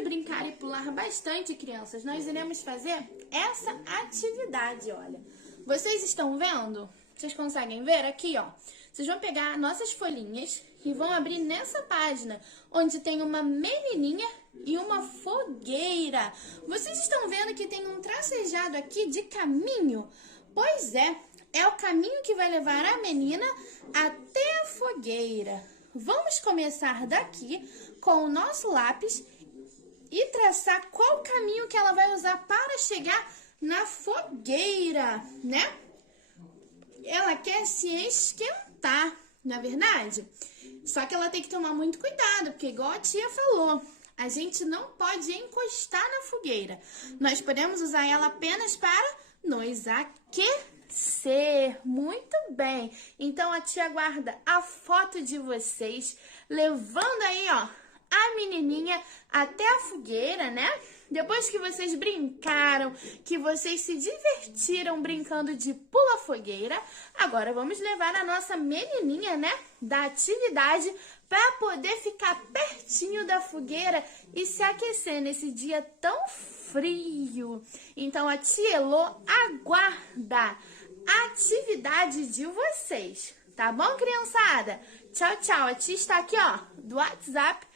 de brincar e pular bastante, crianças, nós iremos fazer essa atividade, olha. Vocês estão vendo? Vocês conseguem ver aqui, ó? Vocês vão pegar nossas folhinhas e vão abrir nessa página, onde tem uma menininha e uma fogueira. Vocês estão vendo que tem um tracejado aqui de caminho? Pois é o caminho que vai levar a menina até a fogueira. Vamos começar daqui com o nosso lápis e traçar qual caminho que ela vai usar para chegar na fogueira, né? Ela quer se esquentar, não é verdade? Só que ela tem que tomar muito cuidado, porque igual a tia falou, a gente não pode encostar na fogueira. Nós podemos usar ela apenas para nos aquecer. Muito bem. Então a tia guarda a foto de vocês, levando aí, ó, a menininha até a fogueira, né? Depois que vocês brincaram, que vocês se divertiram brincando de pula-fogueira, agora vamos levar a nossa menininha, né, da atividade para poder ficar pertinho da fogueira e se aquecer nesse dia tão frio. Então a tia Elô aguarda a atividade de vocês, tá bom, criançada? Tchau, tchau. A tia está aqui, ó, do WhatsApp